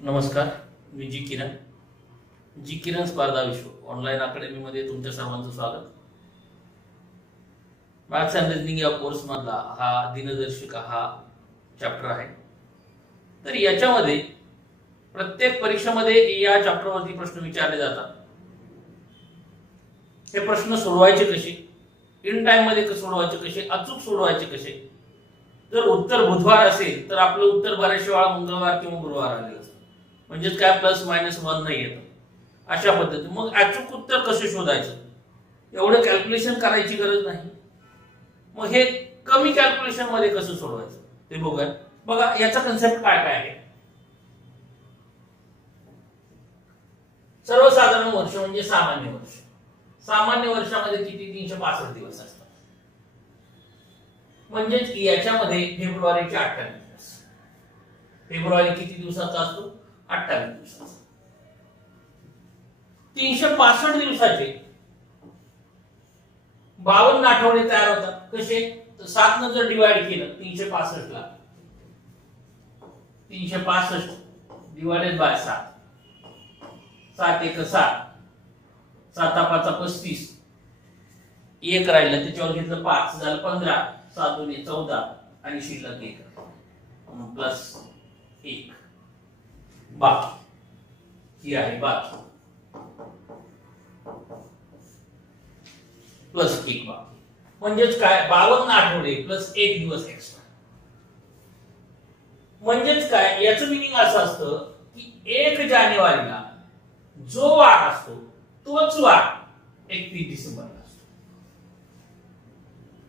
नमस्कार, मी जी किरण स्पर्धा विश्व ऑनलाईन अकॅडमी मध्ये तुमच्या सर्वांचं स्वागत। मॅथ्स अँड रिझनिंग या कोर्स मधला हा दिनदर्शिका हा चॅप्टर आहे। तर याच्यामध्ये प्रत्येक परीक्षेमध्ये या चॅप्टरवरती प्रश्न विचारले जातात। हे प्रश्न सोडवायचे कसे, इन टाइम मध्ये सोडवायचे कसे, अचूक सोडवायचे कसे। जर उत्तर बुधवार असेल तर आपलं उत्तर बऱ्याचशा वेळा मंगळवार किंवा गुरुवार आलेलं असतं, म्हणजे काय प्लस मायनस 1 नाही येत। अशा पद्धतीने मग अचूक उत्तर कसे शोधायचं, एवढं कॅल्क्युलेशन करायची गरज नाही। मग हे कमी कॅल्क्युलेशन मध्ये कसं सोडवायचं ते बघूया। बघा याचा कन्सेप्ट काय काय आहे। सर्वसाधारण वर्ष म्हणजे सामान्य वर्ष। सामान्य वर्षामध्ये किती 365 दिवस असतात, म्हणजेच की याच्यामध्ये फेब्रुवारीचे 28 दिवस। फेब्रुवारी किती दिवसाचा असतो? 28 दिवसाचा। 365 दिवसाचे 52 आठवडे तयार होतात। कसे? तर 7 ने जर डिवाइड केलं 365 ला, 365 डिवाइडेड बाय 7, 7 एक 7, 7 5 35, एक राहिलं त्याच्यावर घेतलं 5 झालं 15, 7 दूने 14 आणि शिल्लक 1 प्लस 1 बाकी ही आहे बाकी प्लस 1 बाकी, म्हणजेच काय 52 आठवडे प्लस 1 दिवस एक्स्ट्रा। म्हणजेच काय याचं मीनिंग असं असतं की 1 जानेवारीला जो वार असतो तोच वार 31 डिसेंबरला असतो।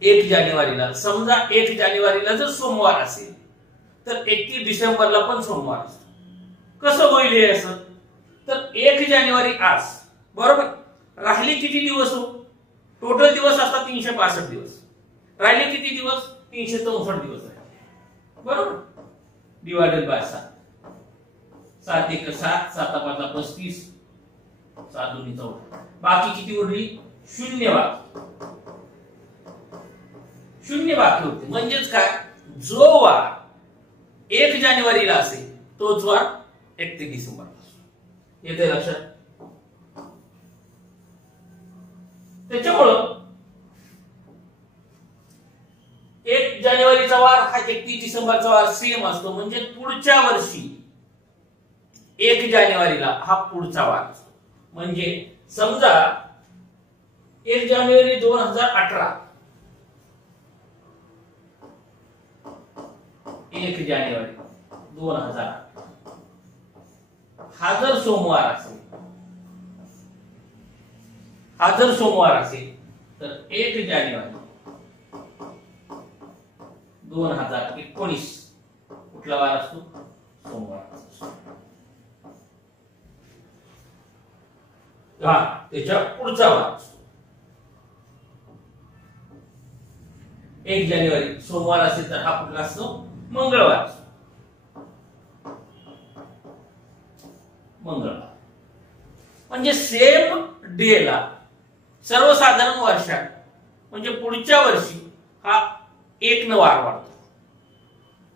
1 जानेवारीला समजा 1 जानेवारीला जर सोमवार असेल तर 31 डिसेंबरला पण सोमवार असतो। कसं होईल हे असं? तर 1 जानेवारी आज बरोबर, राहिले किती दिवस हो? टोटल दिवस असतात 365 दिवस, राहिले किती दिवस? 364 दिवस राहिले बरोबर, डिवाइडेड बाय 7, 7 एक 7, 7 5 35, 7 दूने 14, बाकी किती उरली? शून्य बाकी, शून्य बाकी होते। म्हणजेच काय जो वार 1 जानेवारीला असेल तोच वार 31 डिसेंबरला असतो। येते लक्षात? त्याच्यामुळं 1 जानेवारीचा वार हा 31 डिसेंबरचा वार सेम असतो, म्हणजे पुढच्या वर्षी 1 जानेवारीला हा पुढचा वार असतो। म्हणजे समजा 1 जानेवारी 2018, 1 जानेवारी 2018 हा जर सोमवार असेल, हा जर सोमवार असेल तर 1 जानेवारी 2019 कुठला वार असतो? सोमवार असतो। त्याच्या पुढचा वार असतो। 1 जानेवारी सोमवार असेल तर हा कुठला असतो? मंगळवार असतो। मंगळवार म्हणजे सेम डे ला सर्वसाधारण वर्षात म्हणजे पुढच्या वर्षी हा 1 न वार वाढतो।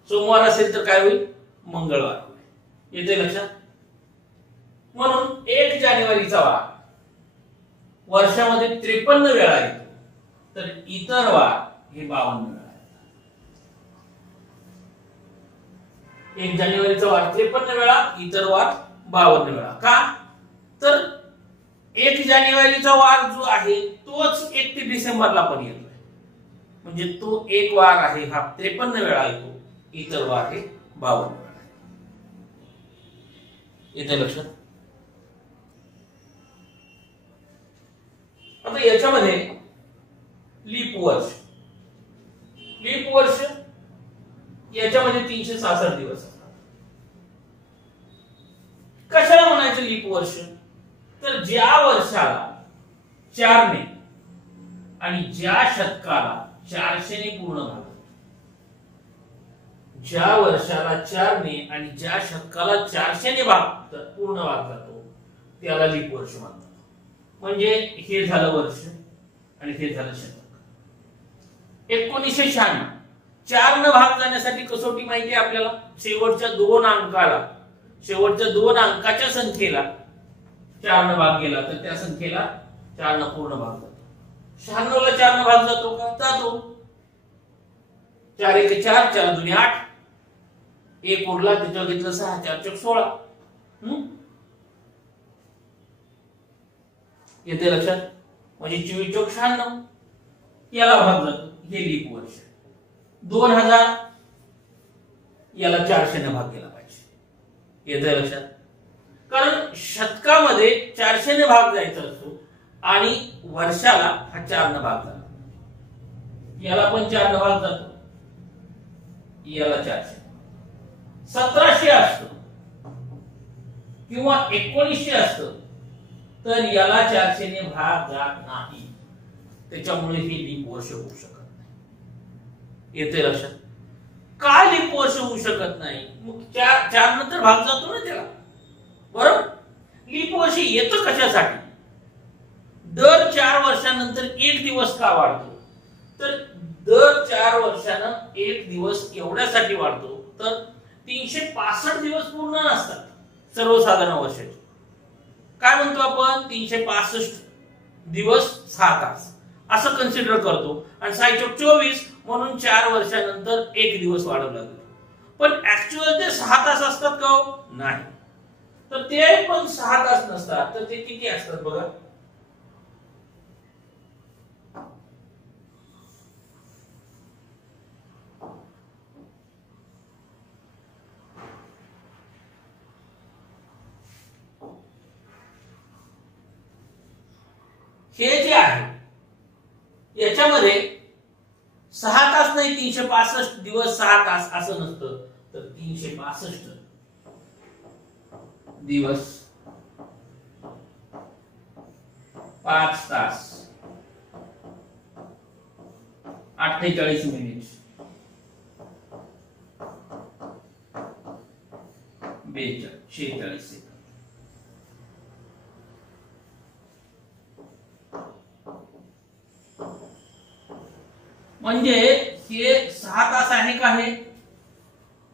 सोमवार असेल तर काय होईल? मंगळवार होईल। येते लक्षात? म्हणून 1 जानेवारीचा वार वर्षामध्ये 53 वेळा येतो, तर इतर वार हे 52 वेळा येतात। 1 जानेवारीचा वार 53 वेळा, इतर वार 52 वेळा। का? तर 1 जानेवारीचा वार जो आहे तोच 31 डिसेंबरला पण येतोय, म्हणजे तो एक वार आहे हा 53 वेळा येतो, इतर वार हे 52 वेळा येते लक्षात? आता याच्यामध्ये लीप वर्ष, लीप वर्ष याच्यामध्ये 366 दिवस असतात। कशाला म्हणायचं लीप वर्ष? तर ज्या वर्षाला 4 ने आणि ज्या शतकाला 400 ने पूर्ण झालं, ज्या वर्षाला 4 ने आणि ज्या शतकाला 400 ने पूर्ण भाग जातो त्याला लीप वर्ष म्हणतात। म्हणजे हे झालं वर्ष आणि हे झालं शतक। 1996 4 न भाग जाण्यासाठी कसोटी माहिती आपल्याला शेवटच्या 2 अंकाला शेवटच्या दोन अंकाच्या संख्येला 4 ने भाग गेला तर त्या संख्येला 4 ने पूर्ण भाग जातो. 96 ला 4 ने भाग जातो का? जातो. 4 1 4, 4 2 8, एक उरला त्याच्यावर घेतलं 6, 4 चौक 16. येते लक्षात? म्हणजे 24 चौक 96 याला भाग जातो. हे लीप वर्ष. 2000 याला 400 ने भाग केला पाहिजे. येते लक्षात? कारण शतकामध्ये 400 ने भाग जायचा असतो आणि वर्षाला हा 4 ने भाग जातो. याला पण 4 ने भाग जातो. याला 400. 1700 असतं किंवा 1900 असतं तर याला 400 ने भाग जात नाही. त्याच्यामुळे हे लीप वर्ष होऊ शकत नाही. येते लक्षात? का लीप वर्ष होऊ शकत नाही? मग 4 नंतर भाग जातो ना त्याला, बरोबर? लीप वर्ष येतं कशासाठी? दर 4 वर्षानंतर एक दिवस का वाढतो? तर दर 4 वर्षानं एक दिवस एवढ्यासाठी वाढतो तर 365 दिवस पूर्ण नसतात सर्वसाधारण वर्षाचे. काय म्हणतो आपण? 365 दिवस 6 तास असं कन्सिडर करतो आणि 6 चौक 24 म्हणून 4 वर्षानंतर एक दिवस वाढवला जातो. पण ऍक्च्युअल ते 6 तास असतात का? नाही. तर ते पण 6 तास नसतात. तर ते किती असतात बघा? हे जे आहे याच्यामध्ये 6 तास नाही, 365 दिवस 6 तास असं नसतं. तर 365 दिवस 5 तास 48 मिनिट 46 सेकंद. म्हणजे हे 6 तास आहे का? हे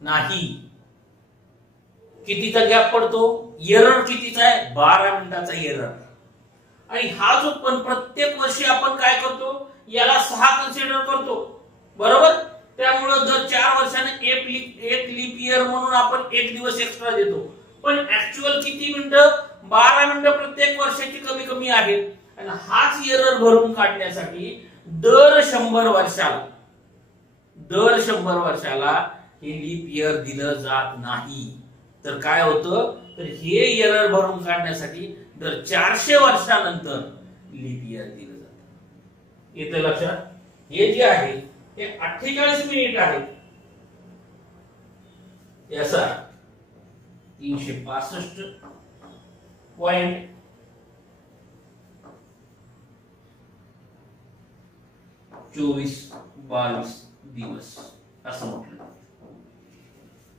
नाही. कितीचा गॅप पडतो? एरर कितीचा आहे? 12 मिनिटाचा एरर. आणि हा जो पण प्रत्येक वर्षी आपण काय करतो? याला 6 कन्सिडर करतो, बरोबर? त्यामुळे दर 4 वर्षाने एक लीप इयर म्हणून आपण एक दिवस एक्स्ट्रा देतो. पण ऍक्च्युअल किती मिनिटं? 12 मिनिटं प्रत्येक वर्षाची कमी कमी आहेत. आणि हाच एरर भरून काढण्यासाठी दर 100 वर्षाला हे लीप इयर दिलं जात नाही. तर काय होतं? तर हे एरर भरून काढण्यासाठी दर 400 वर्षानंतर लीप इयर दिलं जातं. येतं लक्षात? हे जे आहे हे 48 मिनिट आहे. याचा 365 पॉइंट 24-22 दिवस असं म्हटलं.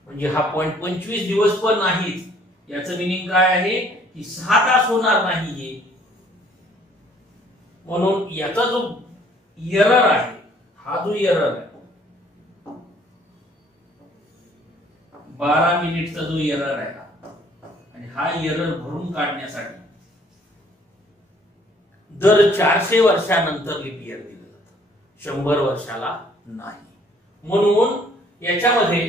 म्हणजे हा पॉइंट 25 दिवस पण नाहीच. याचं मिनिंग काय आहे की 6 तास होणार नाहीये. म्हणून याचा जो एरर आहे, हा जो एरर आहे 12 मिनिटचा जो एरर आहे आणि हा एरर भरून काढण्यासाठी दर 400 वर्षानंतर लीप इयर दिलं जातं, 100 वर्षाला नाही. म्हणून याच्यामध्ये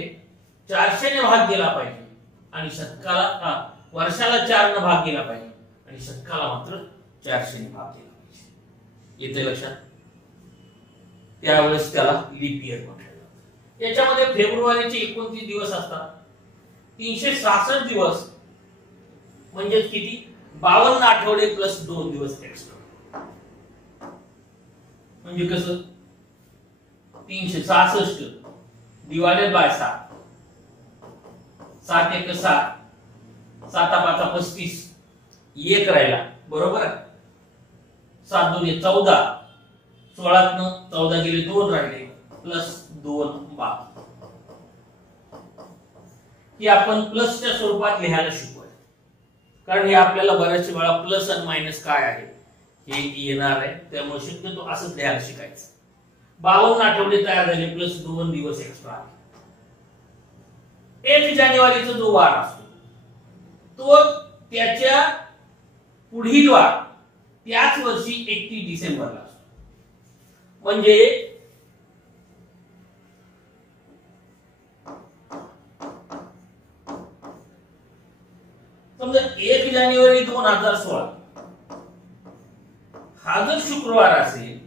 400 ने भाग गेला पाहिजे आणि शतकाला वर्षाला 4 ने भाग गेला पाहिजे आणि शतकाला मात्र 400 ने भाग गेला पाहिजे. येते लक्षात? त्यावेळेस त्याला लीप इयर म्हटलं जातं. याच्यामध्ये फेब्रुवारीचे 29 दिवस असतात. 366 दिवस म्हणजे किती? 52 आठवडे प्लस 2 दिवस एक्स्ट्रा. म्हणजे कसं? 366 डिवायडेड बाय 7. 7 1 7, 7 5 35, 1 राहिला, बरोबर? 7 2 14, 16 14 गेले 2 राहिले प्लस 2 12. ही आपण प्लसच्या स्वरूपात लिहायला शिकूया. कारण हे आपल्याला बऱ्याच वेळा प्लस आणि मायनस काय आहे हे येणार आहे. त्यामुळे शक्यतो असंच लिहायला शिकायचं. 52 आठवडे तयार झाले प्लस 2 दिवस एक्स्ट्रा. 1 जानेवारीचा जो वार असतो तो त्याच्या पुढील वार त्याच वर्षी 31 डिसेंबरला असतो. म्हणजे समजा 1 जानेवारी 2016 हा जर शुक्रवार असेल,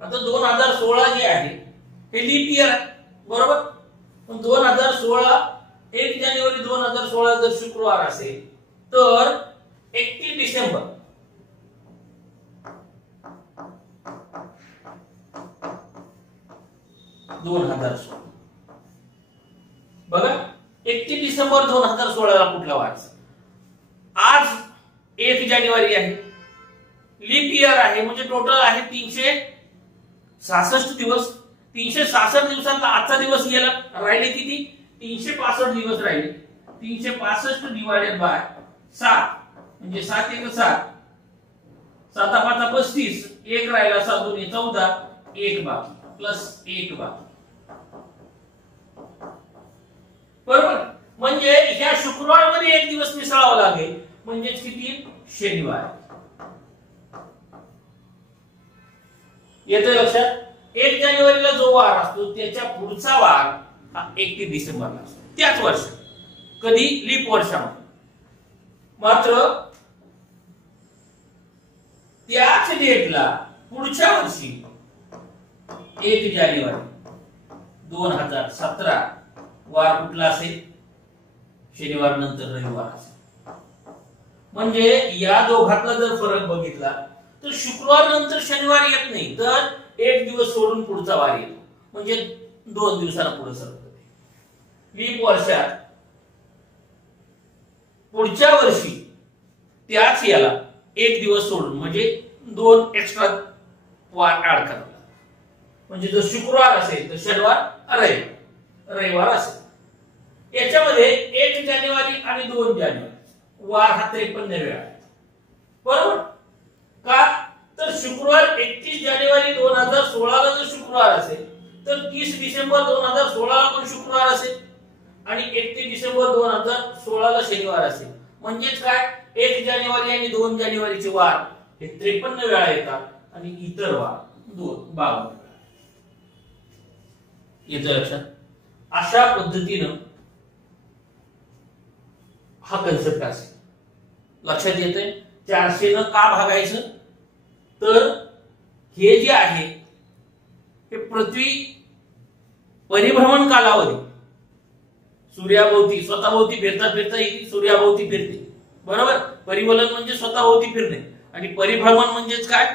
आता 2016 जे आहे हे लीप इयर आहे, बरोबर. पण 2016 1 जानेवारी 2016 जर शुक्रवार असेल तर 31 डिसेंबर बघा 31 डिसेंबर 2016 ला कुठला वार? आज 1 जानेवारी आहे, लीप इयर आहे, म्हणजे टोटल आहे 366 दिवस. 366 दिवसांचा आजचा दिवस गेला, राहिले किती? 365 दिवस राहिले. 365 डिवाइडेड बाय 7 म्हणजे 7 1 7, 7 5 35, 1 राहिला, 7 2 14, 1 बाकी प्लस 1 बाकी, बरोबर. म्हणजे ह्या शुक्रवार मध्ये 1 दिवस मिसळावा लागेल, म्हणजे किती? शनिवार. येतं लक्षात? 1 जानेवारीला जो वार असतो त्याच्या पुढचा वार हा 31 डिसेंबरला असतो, त्याच वर्ष, कधी? लीप वर्षामध्ये. मात्र त्याच डेटला पुढच्या वर्षी 1 जानेवारी 2017 वार कुठला असेल? शनिवार नंतर रविवार असेल. म्हणजे या दोघातला जर फरक बघितला तर शुक्रवार नंतर शनिवार येत नाही, तर 1 दिवस सोडून पुढचा वार येतो, म्हणजे 2 दिवसांना पुढे सरकतो. लीप वर्षात पुढच्या वर्षी त्याच याला 1 दिवस सोडून म्हणजे 2 एक्स्ट्रा वार ऍड करतात. म्हणजे जर शुक्रवार असेल तर शनिवार रविवार असेल. याच्यामध्ये 1 जानेवारी आणि 2 जानेवारी वार हा 53 वेळा आहे, बरोबर. का? तर शुक्रवार 31 जानेवारी 2016 ला जर शुक्रवार असेल तर 30 डिसेंबर 2016 ला पण शुक्रवार असेल आणि 31 डिसेंबर 2016 ला शनिवार असेल. म्हणजेच काय? 1 जानेवारी आणि 2 जानेवारीचे वार हे 53 वेळा येतात आणि इतर वार 52 वेळा. येतं लक्षात? अशा पद्धतीनं हा कन्सेप्ट असेल. लक्षात येतंय? 400 न का भागायचं? तर हे जे आहे हे पृथ्वी परिभ्रमण कालावधी, सूर्याभोवती स्वतःभोवती फिरता फिरता ही सूर्याभोवती फिरते, बरोबर. परिभ्रमण म्हणजे स्वतःभोवती फिरणे आणि परिभ्रमण म्हणजेच काय?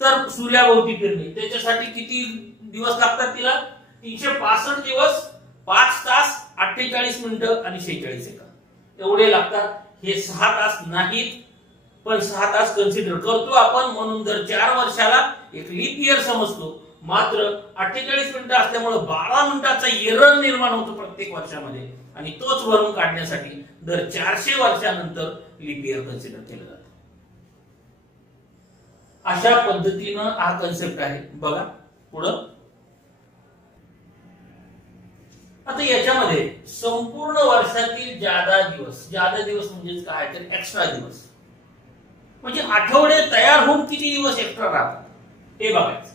तर सूर्याभोवती फिरणे. त्याच्यासाठी किती दिवस लागतात तिला? 365 दिवस 5 तास 48 मिनिटं आणि 46 सेकंद एवढे लागतात. हे 6 तास नाहीत, पण 6 तास कन्सिडर करतो आपण, म्हणून दर 4 वर्षाला एक लीप इयर समजतो. मात्र 48 मिनिटं असल्यामुळे 12 मिनिटाचा एरर निर्माण होतो प्रत्येक वर्षामध्ये, आणि तोच भरून काढण्यासाठी दर 400 वर्षानंतर लीप इयर कन्सिडर केलं जातं. अशा पद्धतीनं हा कन्सेप्ट आहे. बघा पुढं. आता याच्यामध्ये संपूर्ण वर्षातील जादा दिवस म्हणजे काय? तर एक्स्ट्रा दिवस, म्हणजे आठवडे तयार होऊन किती दिवस एक्स्ट्रा राहतात हे बघायचं.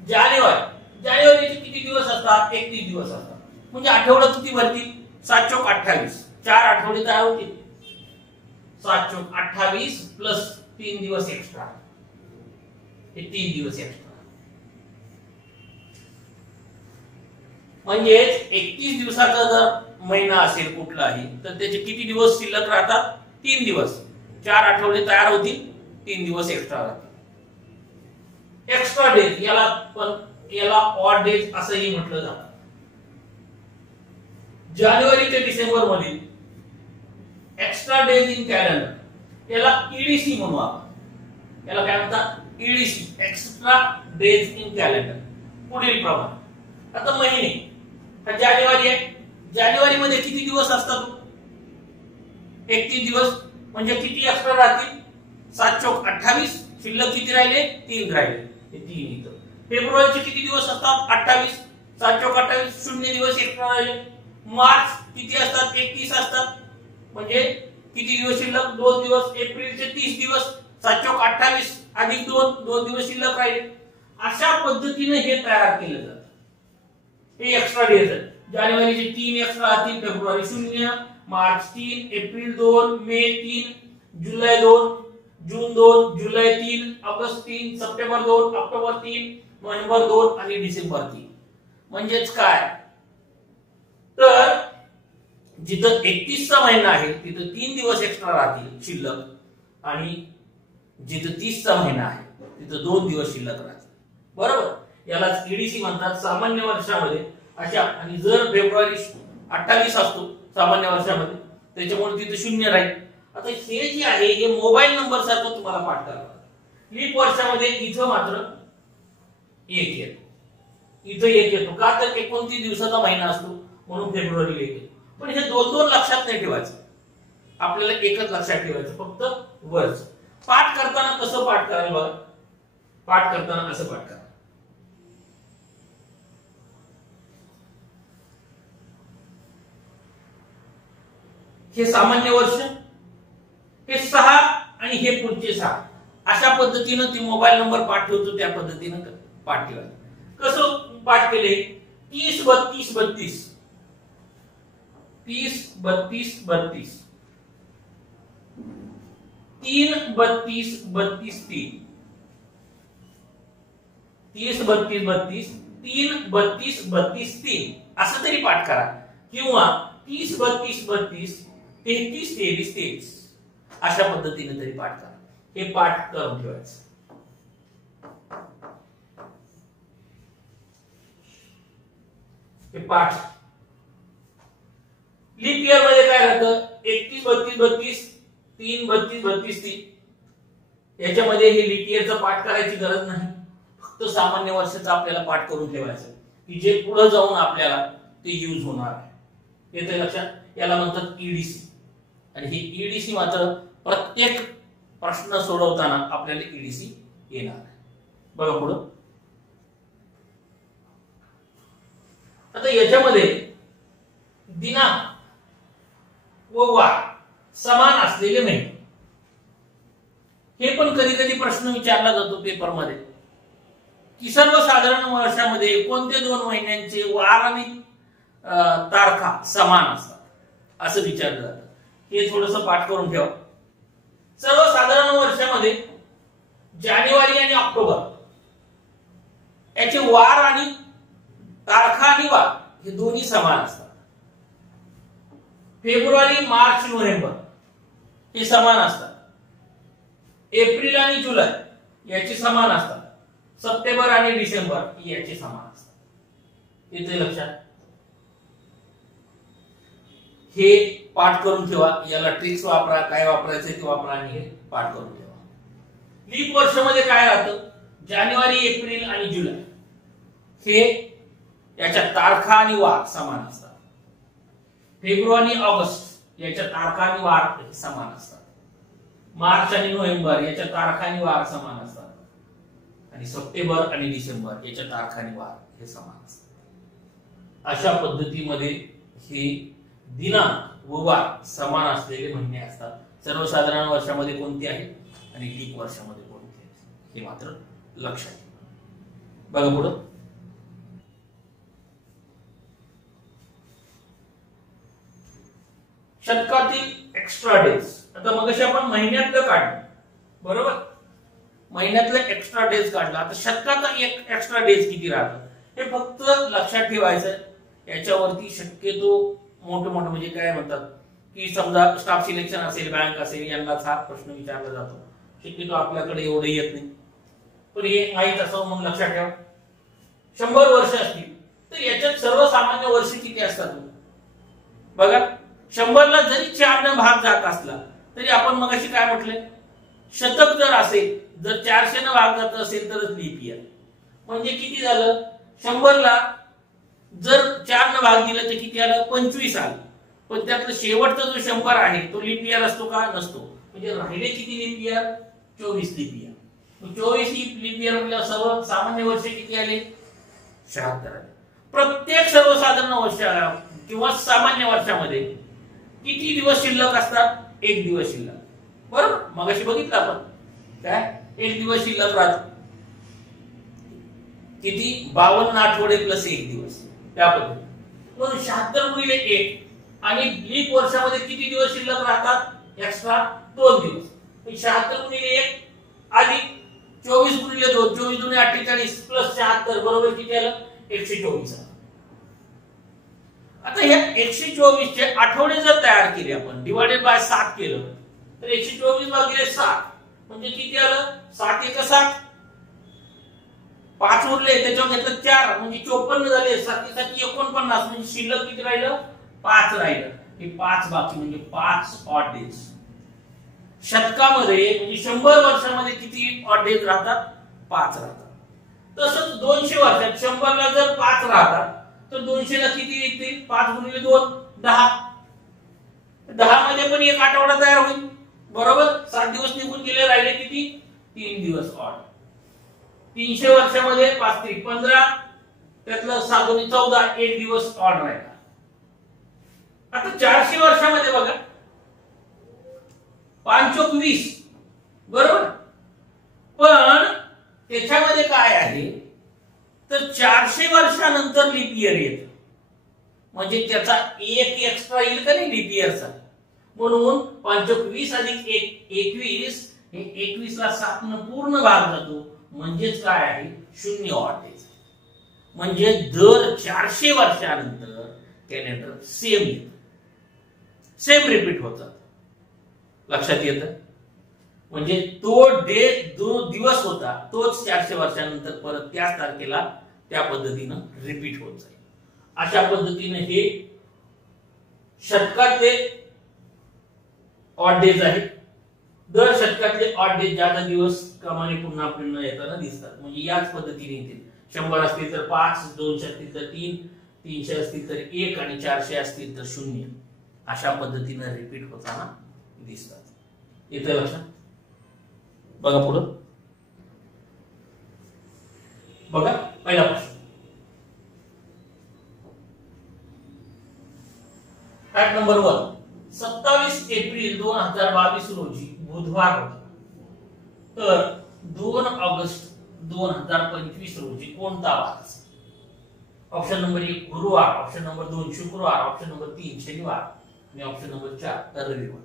जानेवारीचे किती दिवस असतात? 31 दिवस असतात. म्हणजे आठवडा किती भरतील? 7 चोक 28, 4 आठवडे तयार होतील. 7 चोक 28 प्लस 3 दिवस एक्स्ट्रा, हे 3 दिवस एक्स्ट्रा. म्हणजे 31 दिवसाचा जर महिना असेल कुठलाही तर त्याचे किती दिवस शिल्लक राहतात? 3 दिवस. 4 आठवडे तयार होतील, 3 दिवस एक्स्ट्रा राहतील. एक्स्ट्रा डेज याला ऑड डेज असंही म्हटलं जातं. जानेवारी ते डिसेंबर मधील एक्स्ट्रा डेज इन कॅलेंडर याला ईडीसी म्हणू आपण. याला काय म्हणतात? EDC, extra days in calendar. पुढील प्रमाणे आता महिने, हा जानेवारी आहे. जानेवारी मध्ये किती दिवस असतात? 31 दिवस. म्हणजे किती एक्स्ट्रा राहतील? 7 चोक 28, शिल्लक किती राहिले? 3 राहिले, हे 3 इथं. फेब्रुवारीचे किती दिवस असतात? 28, 7 चोक 28, 0 दिवस एक्स्ट्रा राहिले. मार्च किती असतात? 31 असतात, म्हणजे किती दिवस शिल्लक? 2 दिवस. एप्रिलचे 30 दिवस, 7 चोक 28 अधिक 2 दिवस शिल्लक राहिले. अशा पद्धतीने हे तयार केलं जातं. हे एक्स्ट्रा डेज आहेत. जानेवारीचे 3 एक्स्ट्रा राहतील, फेब्रुवारी 0, मार्च 3, एप्रिल 2, मे 3, जुलै 2, जून 2, जुलै 3, ऑगस्ट 3, सप्टेंबर 2, ऑक्टोबर 3, नोव्हेंबर 2 आणि डिसेंबर 3. म्हणजेच काय, तर जिथं 31 चा महिना आहे तिथं 3 दिवस एक्स्ट्रा राहतील शिल्लक, आणि जिथं 30 चा महिना आहे तिथं 2 दिवस शिल्लक राहतील. बरोबर. यालाच ईडीसी म्हणतात सामान्य वर्षामध्ये अशा. आणि जर फेब्रुवारी 28 असतो सामान्य वर्षामध्ये, त्याच्यामुळे तिथं 0 राहील. आता हे जे आहे हे मोबाईल नंबर सारखं तुम्हाला पाठ करावं. लीप वर्षामध्ये इथं मात्र 1 येतो, इथं 1 येतो. का तर 29 दिवसाचा महिना असतो म्हणून फेब्रुवारी 1 येतो. पण हे 2 लक्षात नाही ठेवायचं, आपल्याला एकच लक्षात ठेवायचं, फक्त वर्ष. पाठ करताना कसं पाठ करायला बघा. पाठ करताना असं पाठ करा. हे सामान्य वर्ष, हे 6 आणि हे पुढचे 6. अशा पद्धतीनं ती मोबाईल नंबर पाठ ठेवतो, त्या पद्धतीनं पाठ ठेवायचं. कसं पाठ केले? 30 32 32, 30 32 32, 3 32 32 3, 30 32 32, 3 32 32 3 असं तरी पाठ करा. किंवा 30 32 32, 33 23 23 अशा पद्धतीने तरी पाठ करा. हे पाठ करून ठेवायचं. हे पाठ. लीप इयर मध्ये काय राहतं? 31 32 32, 3 32 32 3. याच्यामध्ये हे लीप इयरचा पाठ करायची गरज नाही, फक्त सामान्य वर्षाचा आपल्याला पाठ करून ठेवायचं की जे पुढे जाऊन आपल्याला ते यूज होणार आहे. येते लक्षात? याला म्हणतात ईडीसी. आणि हे ईडीसी मात्र प्रत्येक प्रश्न सोडवताना आपल्याला ईडीसी येणार आहे. बघा पुढं. आता याच्यामध्ये दिनांक व वार समान असलेले महिने, हे पण कधी कधी प्रश्न विचारला जातो पेपरमध्ये की सर्वसाधारण वर्षामध्ये कोणते 2 महिन्यांचे वार आणि तारखा समान असतात, असं विचारलं जातं. हे थोडंसं पाठ करून ठेवा. सर्वसाधारण वर्षामध्ये जानेवारी आणि ऑक्टोबर याचे वार आणि तारखा आणि वार हे दोन्ही समान असतात. फेब्रुवारी मार्च नोव्हेंबर हे समान असतात. एप्रिल आणि जुलै याचे समान असतात. सप्टेंबर आणि डिसेंबर याचे समान असतात. इथे लक्षात. हे पाठ करून ठेवा. याला ट्रिक्स वापरा, काय वापरायचं ते वापरा आणि हे पाठ करून ठेवा. लीप वर्षामध्ये काय राहतं? जानेवारी एप्रिल आणि जुलै हे याच्या तारखा आणि वार समान असतात. फेब्रुवारी ऑगस्ट याच्या तारखा आणि वार समान असतात. मार्च आणि नोव्हेंबर याच्या तारखा आणि वार समान असतात. आणि सप्टेंबर आणि डिसेंबर याच्या तारखा आणि वार हे समान असतात. अशा पद्धतीमध्ये हे दिनांक व वार समान असलेले महिने असतात. सर्वसाधारण वर्षामध्ये कोणते आहेत आणि लीप वर्षामध्ये कोणते आहेत हे मात्र लक्षात ठेवा. बघा पुढे. शतकातील एक्स्ट्रा डेज. आता मगाशी आपण महिन्यातलं काढलं, बरोबर? महिन्यातलं एक्स्ट्रा डेज काढला. आता शतकाचा एक एक्स्ट्रा डेज किती राहतं हे फक्त लक्षात ठेवायचं. याच्यावरती शक्यतो मोठे मोठे म्हणजे काय म्हणतात की समजा स्टाफ सिलेक्शन असेल, बँक असेल, यांनाच हा प्रश्न विचारला जातो. शक्यतो आपल्याकडे एवढे येत नाही, पण हे माहीत असं म्हणून लक्षात ठेवा. 100 वर्ष असतील तर याच्यात सर्वसामान्य वर्ष किती असतात बघा. 100 ला जरी 4 ने भाग जात असला तरी आपण मगाशी काय म्हटले, शतक जर असेल, जर 400 ने भाग जात असेल तरच लीप इयर. म्हणजे किती झालं? 100 ला जर 4 ने भाग दिला तर किती आलं? 25 आलं. पण त्यातला शेवटचा जो 100 आहे तो लीप इयर असतो का? नसतो. म्हणजे राहिले किती leap year? 24 leap year. 24 leap year म्हणजे सर्व सामान्य वर्ष किती आले? 76 आले. प्रत्येक सर्वसाधारण वर्ष किंवा सामान्य वर्षामध्ये किती दिवस शिल्लक असतात? एक दिवस शिल्लक, बरोबर. मगाशी बघितलं आपण काय, एक दिवस शिल्लक राहतो. किती, 52 आठवडे प्लस एक दिवस, त्या पद्धतीने. म्हणून 76 गुणिले 1 आणि लीप वर्षामध्ये किती दिवस शिल्लक राहतात, एक्स्ट्रा 2 दिवस. 76 गुणिले 1 अधिक 24 गुणिले 2, 24 दुणे 48 प्लस 76 बरोबर किती आलं, 124. आता या 124 चे आठवडे जर तयार केले आपण, डिवाइडेड बाय 7 केलं, तर 124 भागिले 7 म्हणजे किती आलं, 7 × 7, 5 उरले, त्याच्यावर घेतलं 4 म्हणजे 54 झाले, 7 × 7 49 म्हणजे शिल्लक किती राहिलं, 5 राहिलं. हे 5 बाकी म्हणजे 5 ऑड डेज. शतकामध्ये म्हणजे 100 वर्षामध्ये किती ऑड डेज राहतात, 5 राहतात. तसंच 200 वर्षात 100 ला जर 5 राहतात तर 200 ला किती येतील, 5 गुणिले 2 10. 10 मध्ये पण एक आठवडा तयार होईल, बरोबर. 7 दिवस निघून गेले, राहिले किती, 3 दिवस ऑड. 300 वर्षामध्ये 5 × 3 15, त्यातलं 7 × 14 एक दिवस ऑड राहिला. आता 400 वर्षामध्ये बघा 5 × 20, बरोबर. पण त्याच्यामध्ये काय आहे, तर 400 वर्षानंतर लीप इयर येतं, म्हणजे त्याचा एक एक्स्ट्रा येईल का नाही लीप इयरचा. म्हणून 5 × 20 अधिक 21, हे 21 ला 7 न पूर्ण भाग जातो, म्हणजेच काय आहे, 0 ऑड डेज. म्हणजे दर 400 वर्षानंतर कॅलेंडर सेम येतं, सेम रिपीट होतात. लक्षात येतं. म्हणजे तो जो दिवस होता तोच 400 वर्षानंतर परत त्याच तारखेला त्या पद्धतीनं रिपीट होत जाईल. अशा पद्धतीने हे शतकातले ऑड डेज आहेत. दर शतकातले ऑड डेज ज्यादा दिवस क्रमाने पुन्हा पुन्हा येताना दिसतात. म्हणजे याच पद्धतीने येतील. 100 असतील तर 5, 200 असतील तर 3, 300 असतील तर 1 आणि 400 असतील तर 0. अशा पद्धतीने रिपीट होताना दिसतात. येतं लक्षात. बघा पुढं, बघा पहिला प्रश्न. Fact number 1. 27 एप्रिल 2022 रोजी बुधवार होता, तर 2 ऑगस्ट 2025 रोजी कोणता वार असेल? ऑप्शन नंबर 1 गुरुवार, ऑप्शन नंबर 2 शुक्रवार, ऑप्शन नंबर 3 शनिवार आणि ऑप्शन नंबर 4 रविवार.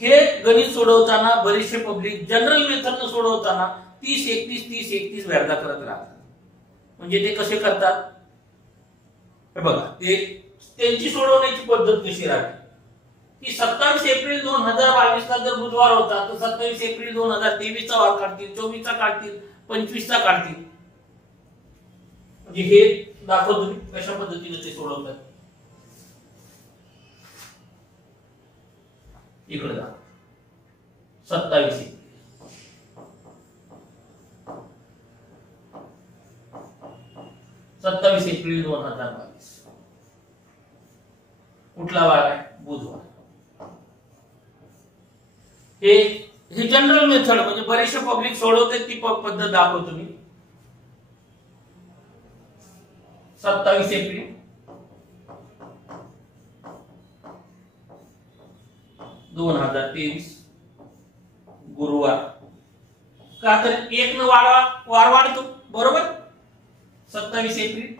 हे गणित सोडवताना बरेचसे पब्लिक जनरल मेथडने सोडवताना 30-31 व्याख्या करत राहतात. म्हणजे ते कसे करतात हे बघा. ते त्यांची सोडवण्याची पद्धत कशी राहते की 27 एप्रिल 2022 ला जर बुधवार होता तर 27 एप्रिल 2023 चा वार काढतील, 24 चा काढतील, 25 चा काढतील. म्हणजे हे दाखवतो मी कशा पद्धतीने ते सोडवतात. इकडे जा. 27 एप्रिल 2022 कुठला वार आहे? बुधवार. हे जनरल मेथड म्हणजे बरेचसे पब्लिक सोडवते ती पद्धत दाखवतो मी. 27 एप्रिल 2023 गुरुवार. का तर 1 न वार वाढतो, बरोबर. 27 एप्रिल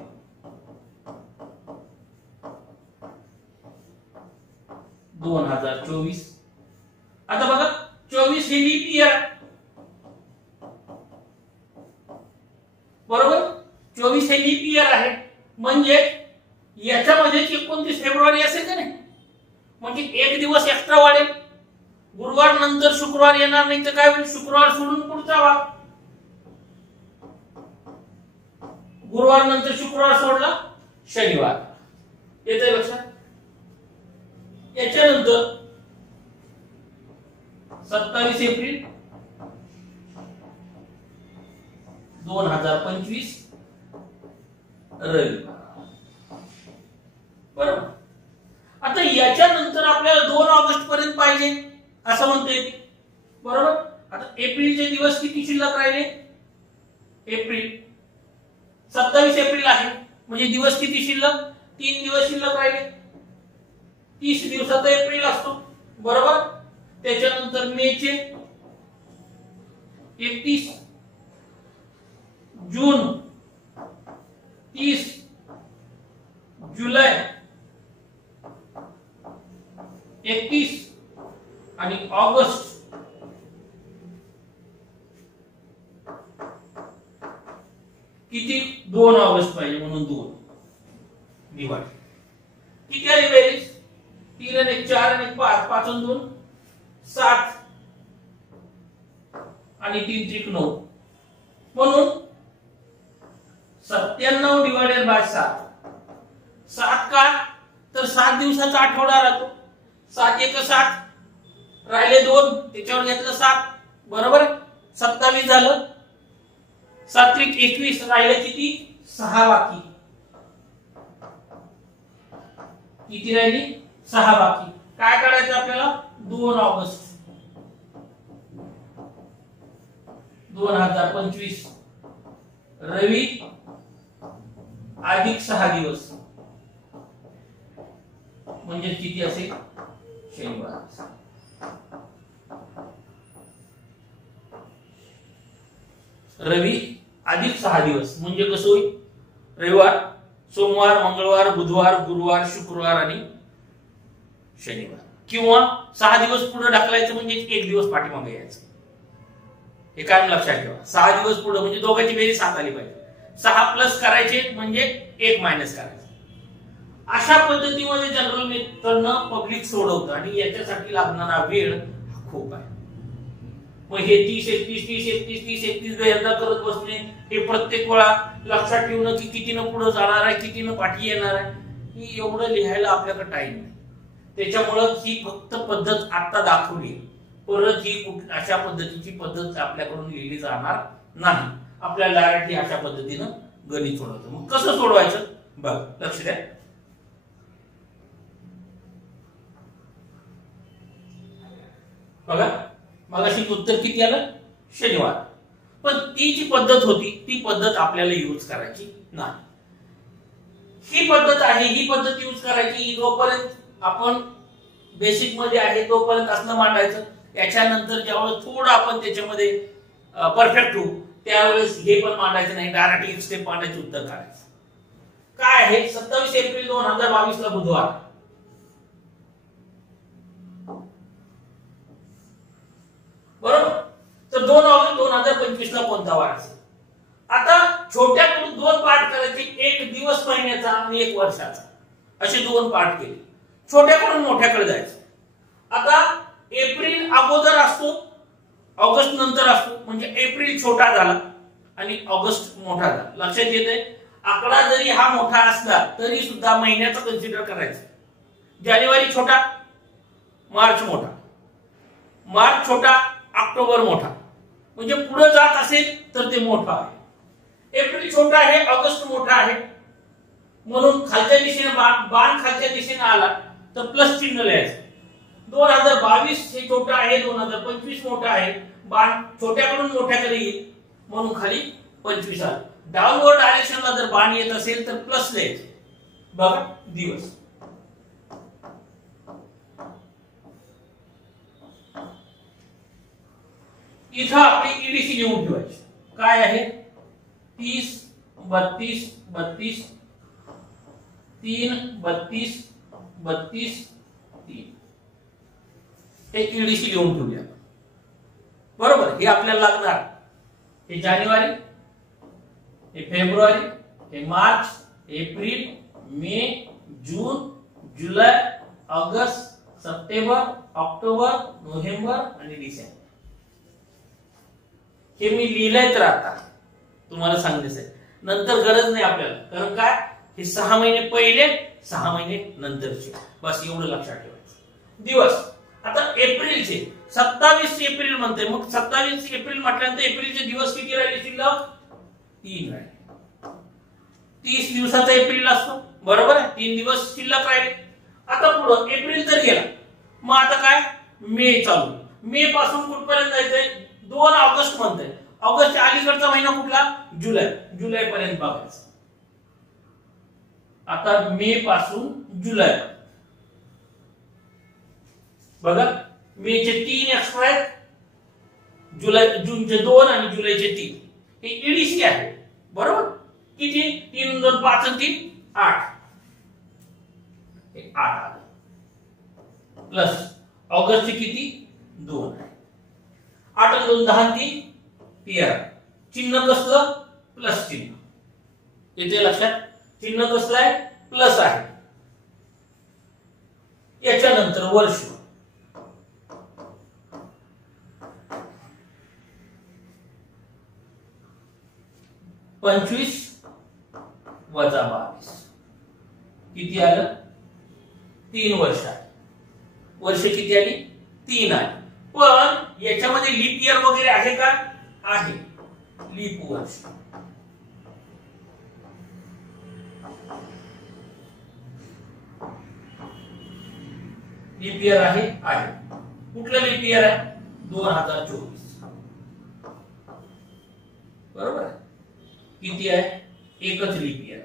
2024. आता बघा 24 हे लीप इयर, बरोबर. 24 हे लीप इयर आहे. म्हणजे याच्यामध्ये 29 फेब्रुवारी असेल का नाही, म्हणजे एक दिवस एक्स्ट्रा वाढेल. गुरुवार नंतर शुक्रवार येणार नाही तर काय होईल, शुक्रवार सोडून पुढचा वार. गुरुवार नंतर शुक्रवार सोडला शनिवार. येतंय लक्षात. याच्यानंतर 27 एप्रिल 2025 रविवार, बरोबर. आता याच्यानंतर आपल्याला 2 ऑगस्ट पर्यंत पाहिजे असं म्हणता येते, बरोबर. आता एप्रिलचे दिवस किती शिल्लक राहिले? एप्रिल 27 एप्रिल आहे म्हणजे दिवस किती शिल्लक? 3 दिवस शिल्लक राहिले. 30 दिवसाचा एप्रिल असतो, बरोबर. त्याच्यानंतर मेचे 31, जून 30, जुलै 31 आणि ऑगस्ट किती 2 ऑगस्ट पाहिजे म्हणून 2 दिवाळी. किती आली बेरीज? 3 आणि 1 4 आणि 5 5 आणि 2 7 आणि 3 त्रिक 9 म्हणून 97 डिवायडेड बाय 7. 7 का? तर 7 दिवसाचा आठवडा राहतो. 7 1 7 राहिले 2 त्याच्यावर घेतलं 7, बरोबर. 27 झालं. 7 त्रिक 21 राहिले किती 6 बाकी. किती राहिली 6 बाकी. काय काढायचं आपल्याला 2 ऑगस्ट 2025 रवी अधिक 6 दिवस म्हणजे किती असेल शनिवार. रवी अधिक 6 दिवस म्हणजे कसं होईल रविवार, सोमवार, मंगळवार, बुधवार, गुरुवार, शुक्रवार आणि शनिवार. किंवा 6 दिवस पुढे ढकलायचं म्हणजे 1 दिवस पाठीमागे यायचं. हे काय लक्षात ठेवा. 6 दिवस पुढे म्हणजे दोघांची बेरीज 7 आली पाहिजे. 6 प्लस करायचे म्हणजे 1 मायनस करायचं. अशा पद्धतीमध्ये जनरल मेथडनं पब्लिक सोडवतं आणि याच्यासाठी लागणारा वेळ खूप आहे. मग हे 30 31 30 31 30 31 यंदा करत बसणे, हे प्रत्येक वेळा लक्षात ठेवणं की कितीनं पुढे जाणार आहे, कितीनं पाठी येणार आहे, ही एवढं लिहायला आपल्याकडे टाइम नाही. त्याच्यामुळं ही फक्त पद्धत आता दाखवली. परत ही अशा पद्धतीची पद्धत आपल्याकडून लिहिली जाणार नाही. आपल्याला डायरेक्ट अशा पद्धतीनं गणित सोडवतं. मग कसं सोडवायचं बघ, लक्ष द्या. बघा मगाशी उत्तर किती आलं शनिवार. पण ती जी पद्धत होती ती पद्धत आपल्याला यूज करायची नाही. ही पद्धत आहे, ही पद्धत यूज करायची जोपर्यंत आपण बेसिक मध्ये आहे तोपर्यंत असं मांडायचं. याच्यानंतर ज्यावेळेस थोडं आपण त्याच्यामध्ये परफेक्ट होऊ त्यावेळेस हे पण मांडायचं नाही, डायरेक्ट एक स्टेप मांडायचं, उत्तर काढायचं. काय आहे 27 एप्रिल 2022 ला बुधवार. बरोबर. तर 2 ऑगस्ट 2025 ला कोणता वार असेल? आता छोट्याकडून 2 पार्ट करायचे, एक दिवस महिन्याचा आणि एक वर्षाचा, असे 2 पार्ट केले. छोट्याकडून मोठ्याकडे जायचं. आता एप्रिल अगोदर असतो, ऑगस्ट नंतर असतो, म्हणजे एप्रिल छोटा झाला आणि ऑगस्ट मोठा झाला. लक्षात येते. आकडा जरी हा मोठा असला तरी सुद्धा महिन्याचा कन्सिडर करायचं. जानेवारी छोटा, मार्च मोठा, मार्च छोटा, ऑक्टोबर मोठा, म्हणजे पुढे जात असेल तर ते मोठा आहे. एप्रिल छोटा आहे, ऑगस्ट मोठा आहे, म्हणून खालच्या दिशेने बाण खालच्या दिशेने आला तर प्लस चिन्ह लिहायचं. 2022 हे छोटा आहे, 2025 मोठा आहे, बाण छोट्याकडून मोठ्याकडे येईल म्हणून खाली 25 आला. डाऊनवर्ड डायरेक्शनला जर बाण येत असेल तर प्लस लिहायचं. बघा दिवस. इथं आपली ईडीसी लिहून ठेवायची. काय आहे 30 32 32 3 32 32 3 हे ईडीसी लिहून ठेवूया. बरोबर. हे आपल्याला लागणार. हे जानेवारी, हे फेब्रुवारी, हे मार्च, एप्रिल, मे, जून, जुलै, ऑगस्ट, सप्टेंबर, ऑक्टोबर, नोव्हेंबर आणि डिसेंबर. हे मी लिहिलंय तर आता तुम्हाला सांगायचं आहे. नंतर गरज नाही आपल्याला, कारण काय हे 6 महिने पहिले 6 महिने नंतरचे. बस एवढं लक्षात ठेवायचं. दिवस आता एप्रिलचे 27 एप्रिल म्हणते. मग 27 एप्रिल म्हटल्यानंतर एप्रिलचे दिवस किती राहिले शिल्लक? 3 राहिले. 30 दिवसाचा एप्रिल असतो, बरोबर आहे. 3 दिवस शिल्लक राहिले. आता पुढे एप्रिल तर गेला, मग आता काय मे चालू. मे पासून कुठपर्यंत जायचंय? 2 ऑगस्ट म्हणते. ऑगस्टच्या अलीकडचा महिना कुठला? जुलै. जुलै पर्यंत बघायचं. आता मे पासून जुलै बघा मेचे 3 एक्स्ट्रा आहेत, जूनचे 2 आणि जुलैचे 3 हे ईडीसी आहे बरोबर. किती 3 2 5 आणि 3 8 हे 8 आले प्लस ऑगस्टचे किती 2 8 आणि 2 10 आणि 3 13. चिन्ह कसलं प्लस चिन्ह येते लक्षात. चिन्ह कसलं आहे प्लस आहे. याच्यानंतर वर्ष 25 वजा 22 किती आलं 3 वर्ष आहे. वर्ष किती आली 3 आहे. पण याच्यामध्ये लीप इयर वगैरे आहे का आहे लीप वर्ष. लीप इयर आहे कुठलं लीप इयर आहे 2024 बरोबर आहे. किती आहे एकच लीप इयर.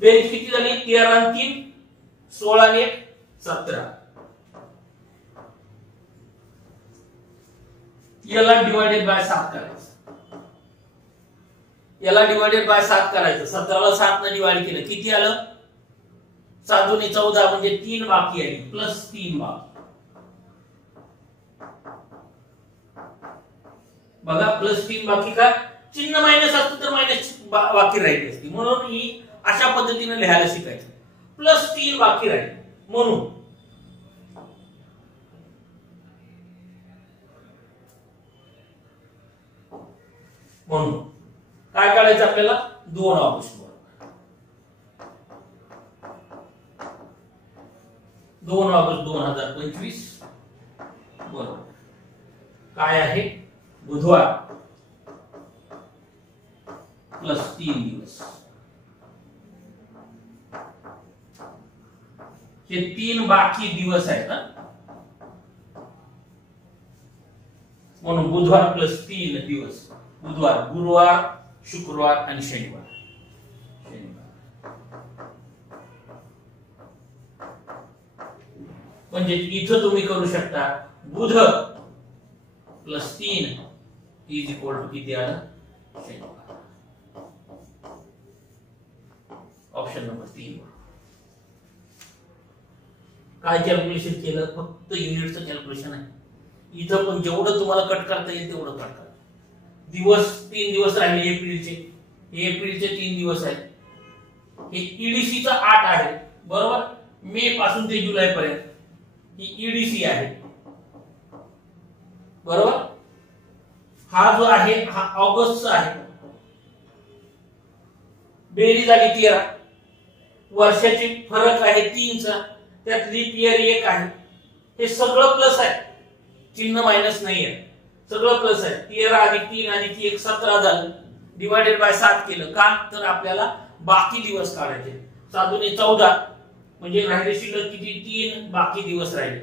बेरीज किती झाली 13 आणि 3 16 आणि 1 17. याला डिवाइडेड बाय 7 करायचं. याला डिवाइडेड बाय 7 करायचं. 17 ला 7 ने डिवाइड केलं किती आलं 7 दुनी 14 म्हणजे 3 बाकी आली प्लस 3 बाकी. बघा प्लस 3 बाकी का चिन्ह मायनस असतं तर मायनस बाकी राहिली असती. म्हणून ही अशा पद्धतीने लिहायला शिकायचं. प्लस 3 बाकी राहील म्हणून काय काढायचं आपल्याला 2 ऑगस्ट 2 ऑगस्ट 2025 बरोबर काय आहे बुधवार प्लस 3 दिवस. हे 3 बाकी दिवस आहेत ना म्हणून बुधवार प्लस 3 दिवस. बुधवार गुरुवार शुक्रवार आणि शनिवार. म्हणजे इथं तुम्ही करू शकता बुध प्लस 3 इज इक्वल टू किती आलं शनिवार. Option number 3. काय कॅल्क्युलेशन केलं फक्त युनिटचं कॅल्क्युलेशन आहे. इथं पण जेवढं तुम्हाला कट करता येईल तेवढं कट करा. दिवस 3 दिवस राहिले एप्रिलचे. हे एप्रिलचे 3 दिवस आहेत. हे ईडीसीचा 8 आहे बरोबर. मे पासून ते जुलै पर्यंत ही ईडीसी आहे बरोबर. हा जो आहे हा ऑगस्टचा आहे. बेरीज झाली 13. वर्षाची फरक आहे 3 चा. त्यात लीप इयर 1 आहे. हे सगळं प्लस आहे चिन्ह मायनस नाही आहे. सगळं प्लस आहे. 13 अधिक 3 अधिक 1 17 झालं. डिवाइडेड बाय 7 केलं का तर आपल्याला बाकी दिवस काढायचे. 7 दुनी 14 म्हणजे राहिले शिल्लक किती 3 बाकी दिवस राहिले.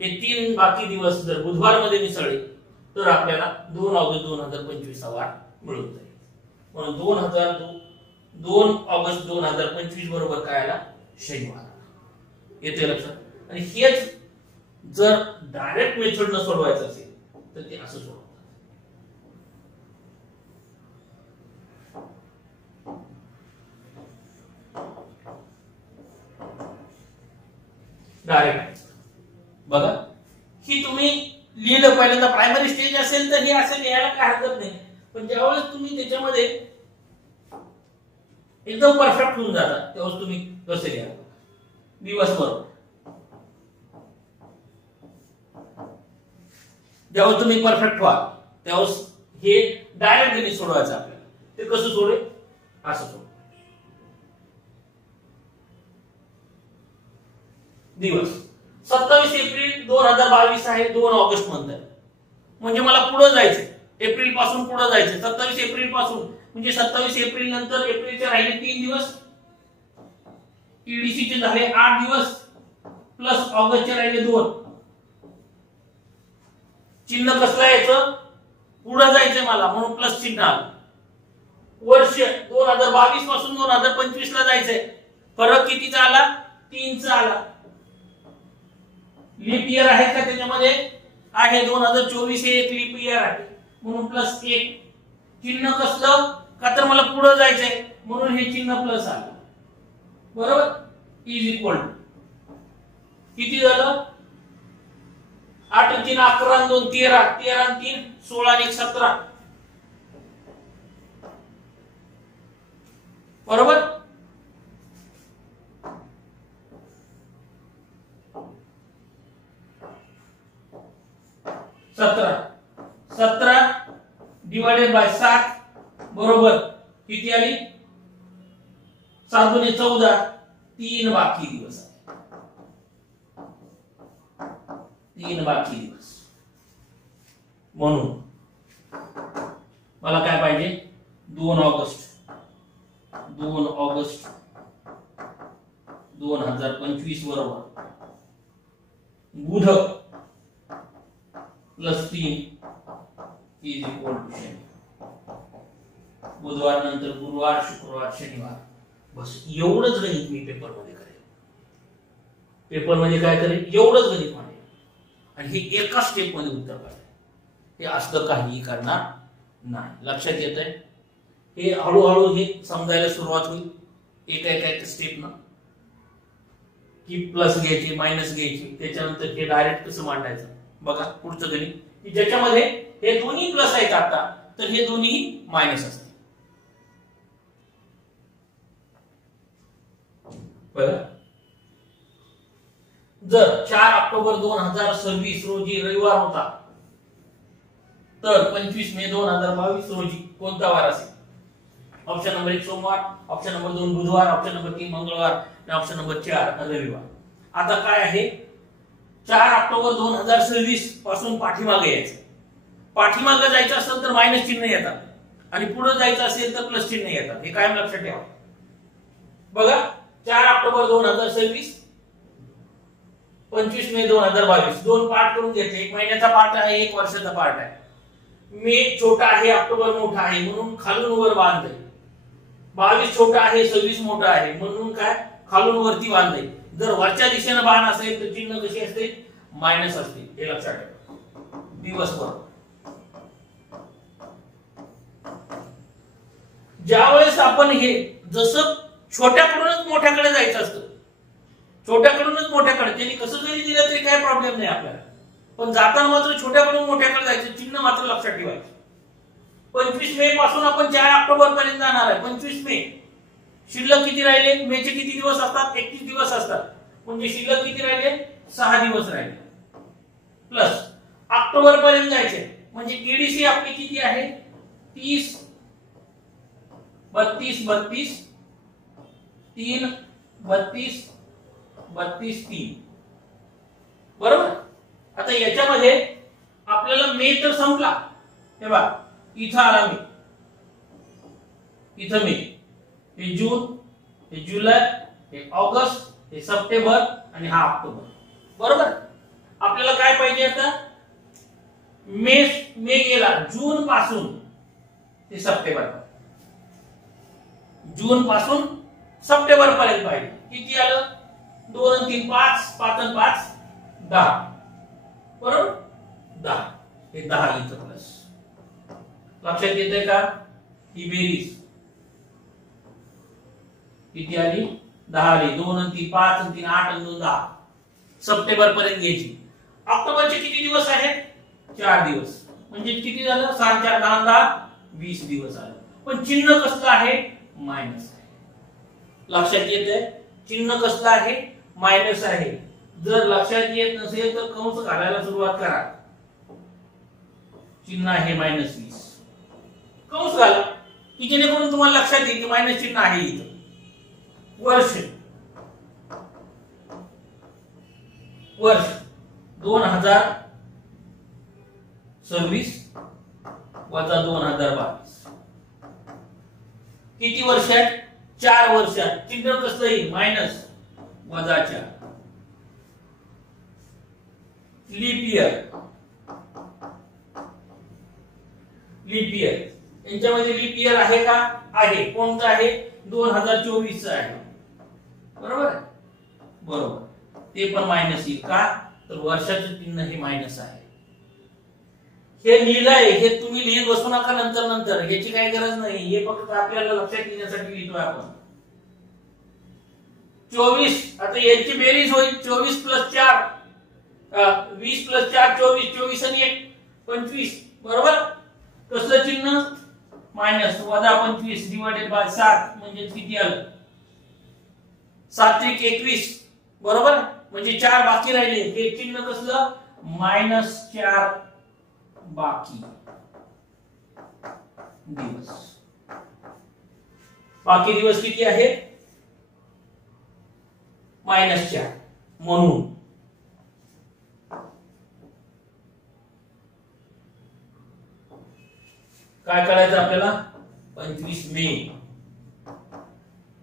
हे 3 बाकी दिवस जर बुधवार मध्ये मिसळले तर आपल्याला 2 ऑगस्ट 2025 हा वार मिळून जाईल. म्हणून 2 ऑगस्ट 2025 बरोबर काय आला शनिवार. येते लक्षात. आणि हेच जर डायरेक्ट मेथड न सोडवायचं असेल तर ते असं सोडवतात. डायरेक्ट बघा ही तुम्ही लिहिलं पहिल्यांदा प्रायमरी स्टेज असेल तर हे असं लिहायला काय हरकत नाही. पण ज्यावेळेस तुम्ही त्याच्यामध्ये एकदम परफेक्ट होऊन जातात त्यावेळेस तुम्ही कसे लिहा दिवस बरोबर. जेव्हा तुम्ही परफेक्ट व्हाल त्यावेळेस हे डायरेक्ट गणित सोडवायचं आपल्याला. ते कसं सोडे असं सोड. दिवस 27 एप्रिल 2022 आहे 2 ऑगस्ट म्हणतात. म्हणजे मला पुढे जायचं एप्रिल पासून पुढे जायचं. 27 एप्रिल पासून म्हणजे 27 एप्रिल नंतर एप्रिलचे राहिले 3 दिवस. ईडीसी चे झाले 8 दिवस प्लस ऑगस्टचे राहिले 2. चिन्ह कसलं यायचं पुढे जायचंय मला म्हणून प्लस चिन्ह आलं. वर्ष 2022 पासून 2025 ला जायचंय. फरक कितीचा आला 3 चा आला. लीप इयर आहे का त्याच्यामध्ये? आहे. 2024 हे एक लीप इयर आहे म्हणून +1. चिन्ह कसलं का तर मला पुढे जायचंय म्हणून हे चिन्ह प्लस आलं. बरोबर. इज इक्वल टू किती झालं? 8 3 11 2 13 13 3 16 1 17. बरोबर. सतरा डिवाइडेड बाय 7 बरोबर किती आली? 7 दुणे 14. 3 बाकी दिवस आहे. 3 बाकी दिवस. म्हणून मला काय पाहिजे? 2 ऑगस्ट 2025 बरोबर बुध +3 इज इक्वल टू शनी. बुधवार नंतर गुरुवार शुक्रवार शनिवार. बस एवढंच गणित मी पेपर मध्ये करेल. पेपर मध्ये काय करेल? एवढंच गणित मांडेल आणि हे एका स्टेप मध्ये उत्तर काढेल. हे असलं काही करणार नाही. लक्षात येत आहे? हे हळूहळू हे समजायला सुरुवात होईल एका स्टेप न की प्लस घ्यायची मायनस घ्यायची त्याच्यानंतर हे डायरेक्ट कसं मांडायचं. बघा पुढचं गणित की ज्याच्यामध्ये हे दोन्ही प्लस आहेत आता तर हे दोन्ही मायनस असतील. बघा जर 4 ऑक्टोबर 2026 रोजी रविवार होता तर 25 मे 2022 रोजी कोणता वार असेल? ऑप्शन नंबर 1 सोमवार, ऑप्शन नंबर 2 बुधवार, ऑप्शन नंबर 3 मंगळवार आणि ऑप्शन नंबर 4 रविवार. आता काय आहे? 4 ऑक्टोबर 2026 पासून पाठीमागे यायचं. पाठीमागे जायचं असेल तर मायनस चिन्ह येतात आणि पुढे जायचं असेल तर प्लस चिन्ह येतात. हे कायम लक्षात ठेवा. बघा 4 ऑक्टोबर 2026 25 मे 2022 दोन पार्ट करून घ्यायचे. 1 महिन्याचा पार्ट आहे 1 वर्षाचा पार्ट आहे. मे छोटा आहे ऑक्टोबर मोठा आहे म्हणून खालून वर बांधते. 22 छोटा आहे 26 मोठा आहे म्हणून काय खालून वरती बांधते. जर वरच्या दिशेने बाण असेल तर चिन्ह कसे असते? मायनस असते. हे लक्षात ठेवा. दिवसभर ज्यावेळेस आपण हे जसं छोट्याकडूनच मोठ्याकडे जायचं असतं छोट्याकडूनच मोठ्याकडे त्यांनी कसं जरी दिलं तरी काय प्रॉब्लेम नाही आपल्याला. पण जाताना मात्र छोट्याकडून मोठ्याकडे जायचं. चिन्ह मात्र लक्षात ठेवायचं. 25 मे पासून आपण 4 ऑक्टोबर पर्यंत जाणार आहे. 25 मे शिल्लक किती राहिले? मेचे किती दिवस असतात? 31 दिवस असतात. म्हणजे शिल्लक किती राहिले? 6 दिवस राहिले. प्लस ऑक्टोबर पर्यंत जायचे म्हणजे ईडीसी आपली किती आहे? 30 32 32 3 32 32 3 बरोबर. आता याच्यामध्ये आपल्याला मे तर संपला. हे बघा इथं आला मे. इथं मे. हे जून, हे जुलै, हे ऑगस्ट, हे सप्टेंबर आणि हा ऑक्टोबर. बरोबर. आपल्याला काय पाहिजे आता? मे गेला. जून पासून ते सप्टेंबर. जून पासून सप्टेंबर पर्यंत पाहिजे. किती आलं? 2 आणि 3 5 5 आणि 5 10. बरोबर 10. हे 10 इथं प्लस. लक्षात येते का? ही बेरीज किती आली? 10 आली. 2 आणि 3 5 आणि 3 8 आणि 2 10. सप्टेंबर पर्यंत घ्यायची. ऑक्टोबरचे किती दिवस आहेत? 4 दिवस. म्हणजे किती झालं? 7 4 10 10 20 दिवस आले. पण चिन्ह कसलं आहे? मायनस आहे. लक्षात येते? चिन्ह कसलं आहे? मायनस आहे. जर लक्षात येत नसेल तर कंस घालायला सुरुवात करा. चिन्ह आहे -20. कंस घाला की जेणेकरून तुम्हाला लक्षात येईल की मायनस चिन्ह आहे इथं. वर्ष 2026 वजा 2022 किती वर्षात? 4 वर्षात. चिन्ह कसं येईल? मायनस वजा 4. Leap year. लीप इयर यांच्यामध्ये लीप इयर आहे का? आहे. कोणतं आहे? 2024 आहे. बरोबर. बरोबर. ते पण मायनस येईल का? तर वर्षाचं चिन्ह हे मायनस आहे. हे लिहिलंय, हे तुम्ही लिहित बसू नका नंतर नंतर, याची काही गरज नाही. हे फक्त आपल्याला लक्षात येण्यासाठी लिहितोय आपण. 24, आता यांची बेरीज होईल 24 + 4 20 + 4 24, 24 आणि 1 25, बरोबर. कसलं चिन्ह? मायनस, वजा 25 डिवाइडेड बाय 7 म्हणजे किती आलं? 7 × 21, बरोबर. म्हणजे 4 बाकी राहिले. हे चिन्ह कसलं? -4 बाकी दिवस. बाकी दिवस किती आहे? -4. म्हणून काय करायचं आपल्याला? 25 मे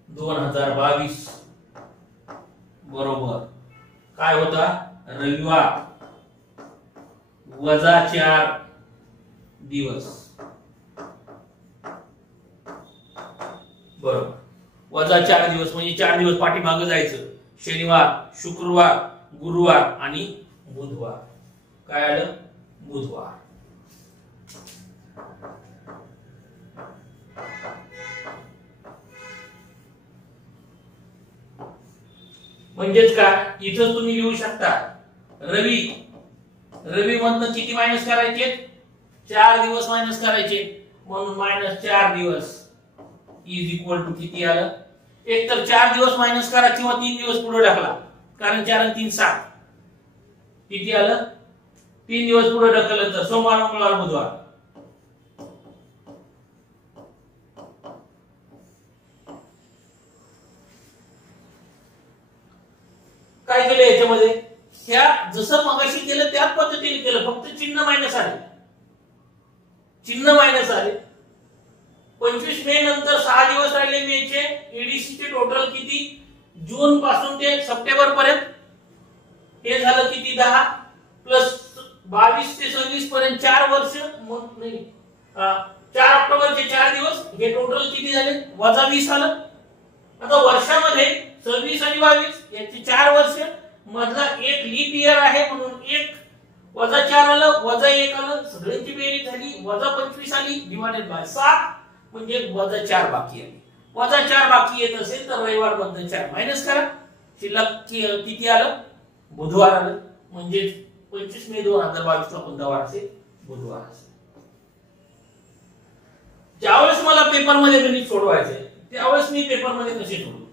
2022 बरोबर काय होता? रविवार वजा 4 दिवस, बरोबर. वजा 4 दिवस म्हणजे 4 दिवस पाठीमागे जायचं. शनिवार, शुक्रवार, गुरुवार आणि बुधवार. काय आलं? बुधवार. म्हणजेच काय? इथं तुम्ही लिहू शकता रवी मधनं किती मायनस करायचे? 4 दिवस मायनस करायचे. म्हणून -4 दिवस इज इक्वल टू किती आलं? एक तर 4 दिवस मायनस करा किंवा 3 दिवस पुढे ढकला, कारण 4 आणि 3 7. किती आलं? 3 दिवस पुढे ढकललं तर सोमवार, मंगळवार, बुधवार. काय केलं याच्यामध्ये? ह्या जसं मगाशी केलं त्याच पद्धतीने केलं, फक्त चिन्ह मायनस आले. चिन्ह मायनस आले. 25 मे नंतर 6 दिवस राहिले मेचे. ईडीसी चे टोटल किती? जून पासून ते सप्टेंबर पर्यंत हे झालं किती? 10 प्लस 22 ते 26 पर्यंत 4 वर्ष. मग नाही 4 ऑक्टोबरचे 4 दिवस, हे टोटल किती झाले? वजा 20 आलं. आता वर्षामध्ये 26 आणि 22 याचे 4 वर्ष, मधला एक लीप इयर आहे म्हणून 1 वजा 4 आलं, वजा 1 आलं, सगळ्यांची बेरीज झाली, वजा 25 आली डिवाइडेड बाय 7 म्हणजे वजा 4 बाकी आली. वजा 4 बाकी येत असेल तर रविवार मधनं 4 मायनस करा. शिल्लक किती आलं? बुधवार आलं. म्हणजे 25 मे 2022 ला कोणता वार असेल? बुधवार असेल. ज्यावेळेस मला पेपर मध्ये गणित सोडवायचे त्यावेळेस मी पेपर मध्ये कसे सोडवू?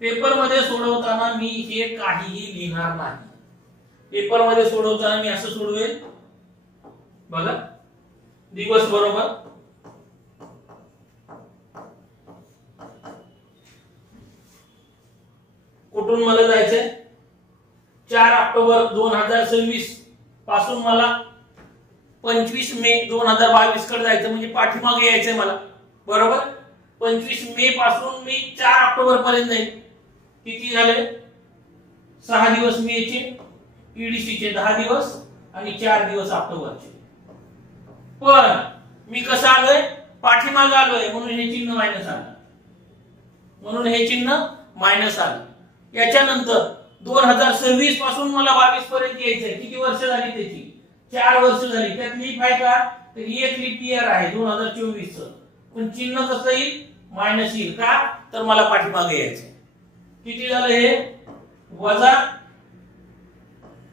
पेपर मध्ये सोडवताना मी हे काहीही लिहिणार नाही. पेपर मध्ये सोडवताना मी असं सोडवेल बघा. दिवस बरोबर कुठून मला जायचंय? 4 ऑक्टोबर 2026 पासून मला 25 मे 2022 कडे जायचं, म्हणजे पाठीमागे यायचंय मला, बरोबर. 25 मे पासून मी 4 ऑक्टोबर पर्यंत जाईल. किती झाले? 6 दिवस मेचे, ईडीसी चे 10 दिवस आणि 4 दिवस ऑक्टोबरचे. पण मी कसं आलोय? पाठीमागे आलोय म्हणून हे चिन्ह मायनस आलं. म्हणून हे चिन्ह मायनस आलं. याच्यानंतर 2026 पासून मला 22 पर्यंत यायचंय. किती वर्ष झाली त्याची? 4 वर्ष झाली. त्यात लीप आहे का? तर एक लीप इयर आहे 2024 चं, पण चिन्ह कसं येईल? मायनस येईल. का? तर मला पाठीमागे यायचंय. किती झालं हे? वजा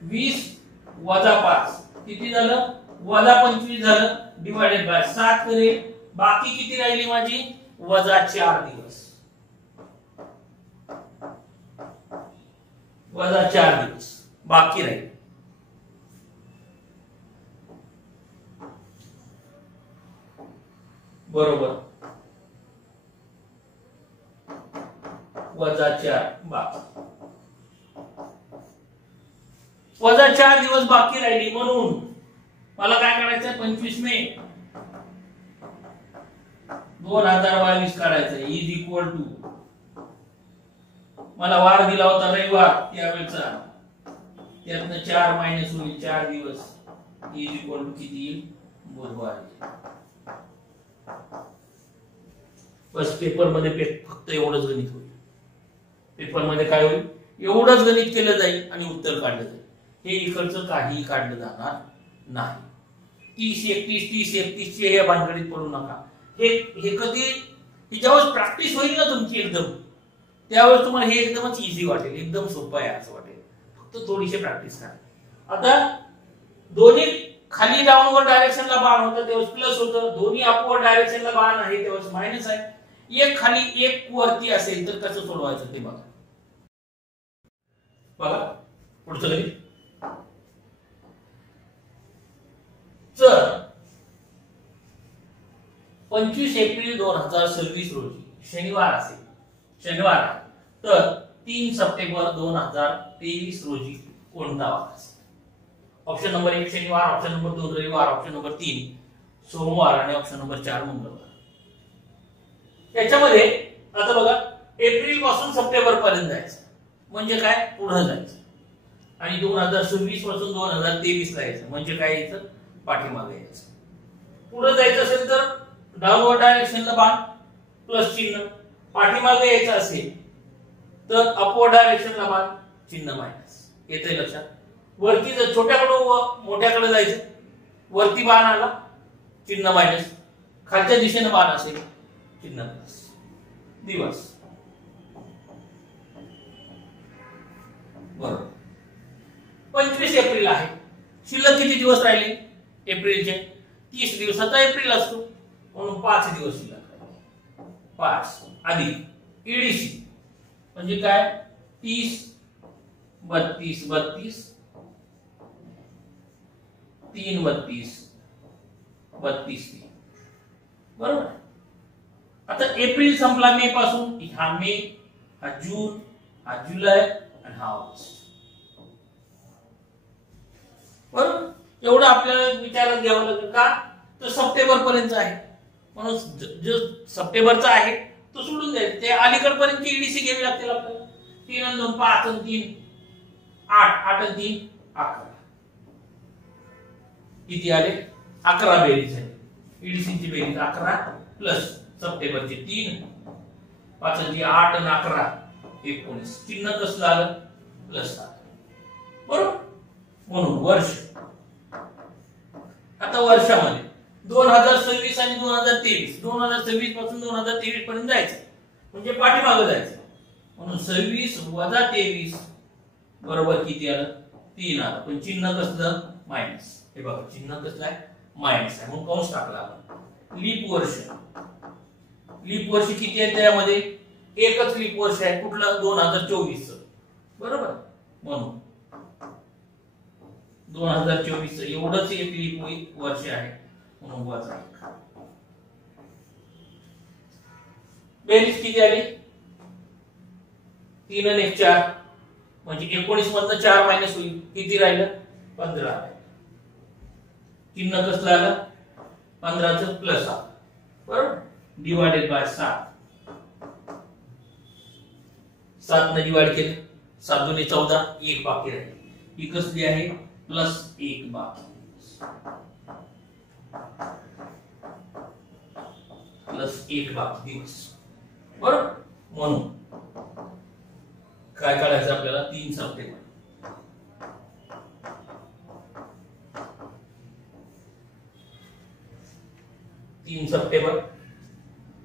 20 वजा 5 किती झालं? वजा 25 झालं डिवाइडेड बाय 7 करेल. बाकी किती राहिली माझी? वजा 4 दिवस. वजा 4 दिवस बाकी राहील. बरोबर. वजा 4 बाकी. वजा 4 दिवस बाकी राहिली म्हणून मला काय करायचं? 25 मे 2022 काढायचं इज इक्वल टू, मला वार दिला होता रविवार त्यावेळेचा, त्यातनं 4 मायनस होईल 4 दिवस इज इक्वल टू किती येईल? बुधवार. बस पेपर मध्ये फक्त एवढंच गणित होईल. पेपर मध्ये काय होईल? एवढंच गणित केलं जाईल आणि उत्तर काढलं जाईल. हे इकडचं काहीही काढलं जाणार नाही. 30-31 चे या भानगडीत पडू नका. हे कधी ज्यावेळेस प्रॅक्टिस होईल ना तुमची एकदम, त्यावेळेस तुम्हाला हे एकदमच इझी वाटेल, एकदम सोपं आहे असं वाटेल. फक्त थोडीशी प्रॅक्टिस करा. आता दोन्ही खाली डाऊनवर्ड डायरेक्शनला बाण होतं तेव्हा प्लस होतं, दोन्ही अपवर्ड डायरेक्शनला बाण आहे तेव्हा मायनस आहे. एक खाली एक वरती असेल तर कसं सोडवायचं ते बघा. पुढचं गणित. जर 25 एप्रिल 2026 रोजी शनिवार असेल, शनिवार, तर 3 सप्टेंबर 2023 रोजी कोणता वार असेल? ऑप्शन नंबर 1 शनिवार, ऑप्शन नंबर 2 रविवार, ऑप्शन नंबर 3 सोमवार आणि ऑप्शन नंबर 4 मंगळवार. त्याच्यामध्ये आता बघा, एप्रिल पासून सप्टेंबर पर्यंत जायचं म्हणजे काय, पुढे जायचं. आणि 2026 पासून 2023 ला यायचं म्हणजे काय, यायचं पाठीमागे यायचं. पुढे जायचं असेल तर डाऊनवर्ड डायरेक्शनला बाण प्लस चिन्ह, पाठीमागे यायचं असेल तर अपवर्ड डायरेक्शनला बाण चिन्ह मायनस. येतंय लक्षात? वरती जर छोट्याकडून मोठ्याकडे जायचं, वरती बाण आला चिन्ह मायनस, खालच्या दिशेने बाण असेल चिन्ह प्लस. दिवस बरोबर 25 एप्रिल आहे. शिल्लक किती दिवस राहिले एप्रिलचे? 30 दिवसाचा एप्रिल असतो म्हणून 5 दिवस शिल्लक राहिले. 5 अधिक ईडीसी म्हणजे काय, 30 32 32 3 32 32 बरोबर. आता एप्रिल संपला मे पासून, हा मे, हा जून, हा जुलै आणि हा ऑगस्ट. बरोबर. एवढं आपल्याला विचारात घ्यावं लागेल का, तो सप्टेंबर पर्यंत आहे म्हणून जो सप्टेंबरचा आहे तो सोडून द्यायचा. ते अलीकड पर्यंत ईडीसी घ्यावी लागतील आपल्याला. 3 आणि 2 5 आणि 3 8, 8 आणि 3 11. किती आले? 11 बेरीज झाली. ईडीसीची बेरीज 11 प्लस सप्टेंबरचे 3, 5 आणि 8 आणि 11 19. चिन्ह कसलं आलं? प्लस आलं. बरोबर. म्हणून वर्ष. आता वर्षामध्ये 2026 आणि 2023, 2026 पासून 2023 पर्यंत जायचं म्हणजे पाठीमागे जायचं. म्हणून 26 वजा 23 बरोबर किती आलं? 3 आलं. पण चिन्ह कसलं? मायनस. हे बघा चिन्ह कसलं आहे? मायनस आहे म्हणून कंस टाकला आपण. लीप वर्ष. लीप वर्ष किती आहे त्यामध्ये? एकच लीप वर्ष आहे. कुठलं? 2024 बरोबर. म्हणून 2024 एवढंच एक लीप वर्ष आहे म्हणून वजा 1. बेरीज किती आली? 3 आणि 1 4 म्हणजे 19 मधनं 4 मायनस होईल. किती राहिलं? 15. चिन्ह कसलं आलं? 15चं प्लस आलं. बरोबर. Divided by 7. 7 ने डिवाइड केलं, 7 दुने 14, 1 बाकी राहील. ही कसली आहे? प्लस 1 बाकी. प्लस 1 बाकी दिवस. बरोबर. म्हणून काय काढायचं आपल्याला? 3 सप्टेंबर. 3 सप्टेंबर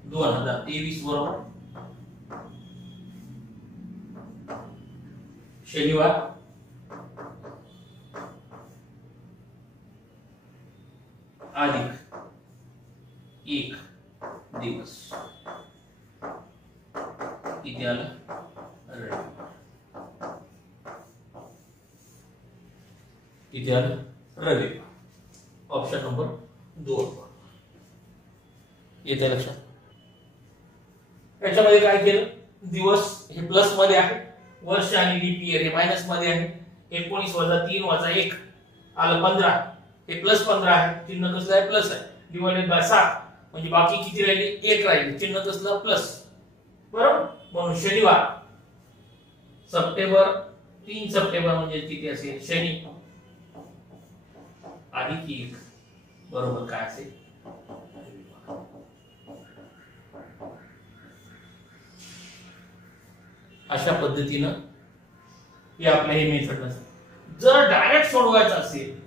2023 बरोबर शनिवार अधिक 1 दिवस. किती आलं? रविवार. किती आलं? रविवार. Option number 2. येते लक्षात? याच्यामध्ये काय केलं? दिवस हे प्लस मध्ये आहे, वर्ष आणि लीप इयर हे मायनस मध्ये आहे. 19 वजा 3 वजा 1 आलं 15. हे प्लस 15 आहे. चिन्ह कसलं आहे? प्लस आहे. डिवायडेड बाय 7 म्हणजे बाकी किती राहिले? 1 राहिले. चिन्ह कसलं? प्लस. बरोबर. म्हणून शनिवार सप्टेंबर 3 सप्टेंबर म्हणजे किती असेल? शनी अधिक 1 बरोबर काय असेल? अशा पद्धतीनं हे आपल्या हे मेथड नसेल. जर डायरेक्ट सोडवायचं असेल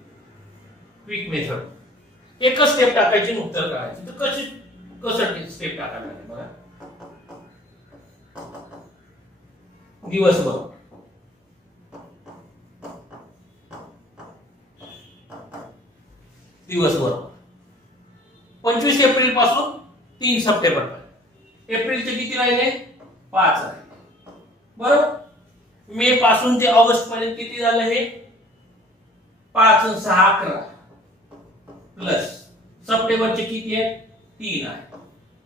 क्विक मेथड एकच स्टेप टाकायची आणि उत्तर काढायचे. तर कसं स्टेप टाकायला लागेल बघा. दिवसभर दिवसभर 25 एप्रिल पासून 3 सप्टेंबर. एप्रिलचे किती राहिले? 5 राहिले. बरोबर. मे पासून ते ऑगस्ट पर्यंत किती झालं? हे 5 आणि 6 11 प्लस सप्टेंबरचे किती आहे? 3 आहे.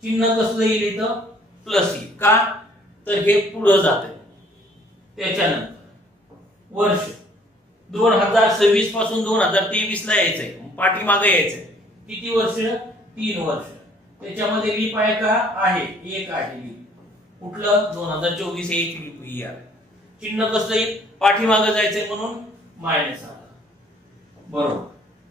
चिन्ह कसं येईल इथं? प्लस येईल. का? तर हे पुढे जाते. त्याच्यानंतर वर्ष 2026 पासून 2023 ला यायचंय, पाठीमागे यायचंय. किती वर्ष? 3 वर्ष. त्याच्यामध्ये लीप आहे का? आहे. एक आहे लीप. कुठलं? 2024 हे लीप इयर. चिन्ह कसं येईल? पाठीमागे जायचंय म्हणून मायनस आला. बरोबर.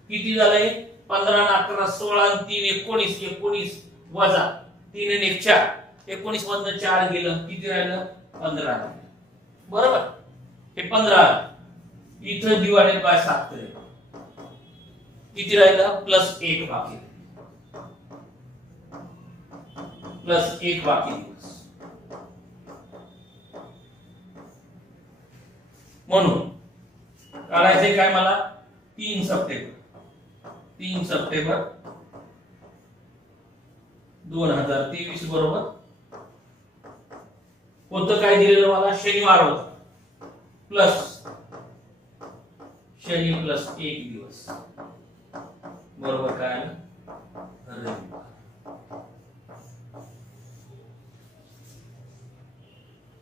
किती झालंय? 15 11 16 3 19 19 वजा 3 आणि 1 4. 19 मधनं 4 गेलं. किती राहिलं? 15. बरोबर. हे 15 इथं डिवाइडेड बाय 7 करेल. किती राहिलं? प्लस 1 बाकी. प्लस 1 बाकी दिवस. म्हणून काढायचे काय मला? 3 सप्टेंबर. 3 सप्टेंबर 2023 बरोबर. कोणतं काय दिलेलं मला? शनिवार होता. प्लस शनी प्लस 1 दिवस बरोबर. काय रविवार.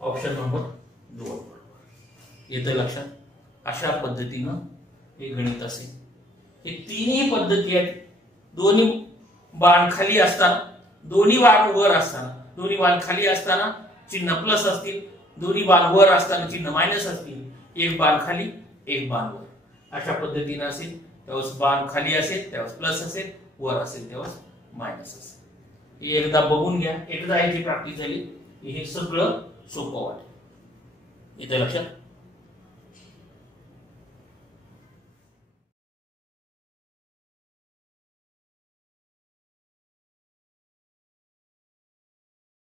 ऑप्शन नंबर 2 बरोबर. येतं लक्षात? अशा पद्धतीनं हे गणित असेल. हे तिन्ही पद्धती आहेत. दोन्ही बाण खाली असताना, दोन्ही बाण वर असताना, दोन्ही बाण खाली असताना चिन्ह प्लस असतील, दोन्ही बाण वर असताना चिन्ह मायनस असतील. एक बाण खाली एक बाण वर अशा पद्धतीने असेल. तेव्हा बाण खाली असेल तेव्हा प्लस असेल, वर असेल तेव्हा मायनस असेल. हे एकदा बघून घ्या. एकदा याची प्रॅक्टिस झाली हे सगळं सोपं वाटेल. येतं लक्षात?